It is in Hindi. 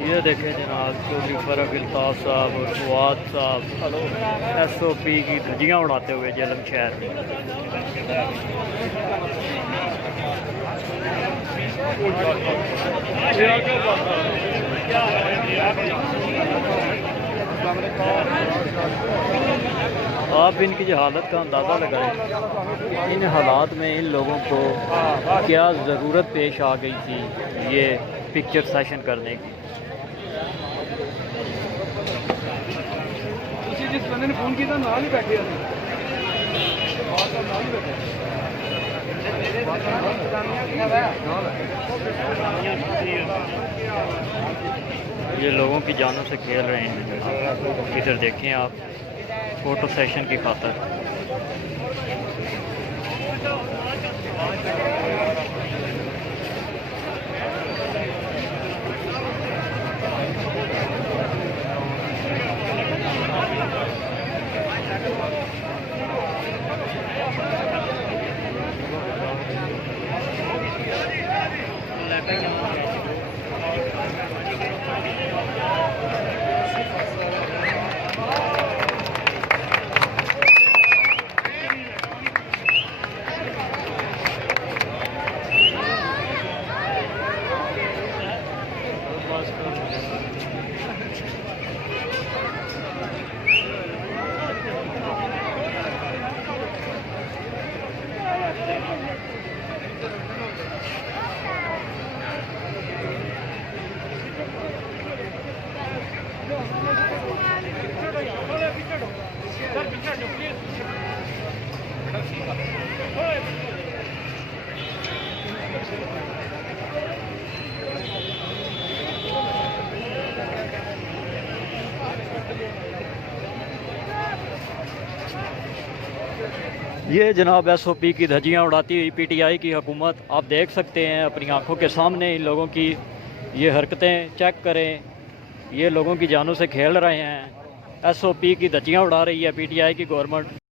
ये देखें जनाब, चौधरी फ़रक इल्ताफ़ साहब और फवाद साहब SOP की धज्जियाँ उड़ाते हुए जेलम शहर में। आप इनकी जो हालत का अंदाज़ा लगाएं, इन हालात में इन लोगों को क्या ज़रूरत पेश आ गई थी ये पिक्चर सेशन करने की। जिस बंदे ने फोन किया था नाल ही बैठे ये लोगों की जानों से खेल रहे हैं। इधर देखें आप, फ़ोटो सेशन की खातर। ये जनाब SOP की धज्जियाँ उड़ाती हुई PTI की हुकूमत, आप देख सकते हैं अपनी आंखों के सामने इन लोगों की ये हरकतें चेक करें। ये लोगों की जानों से खेल रहे हैं। SOP की धज्जियाँ उड़ा रही है PTI की गवर्नमेंट।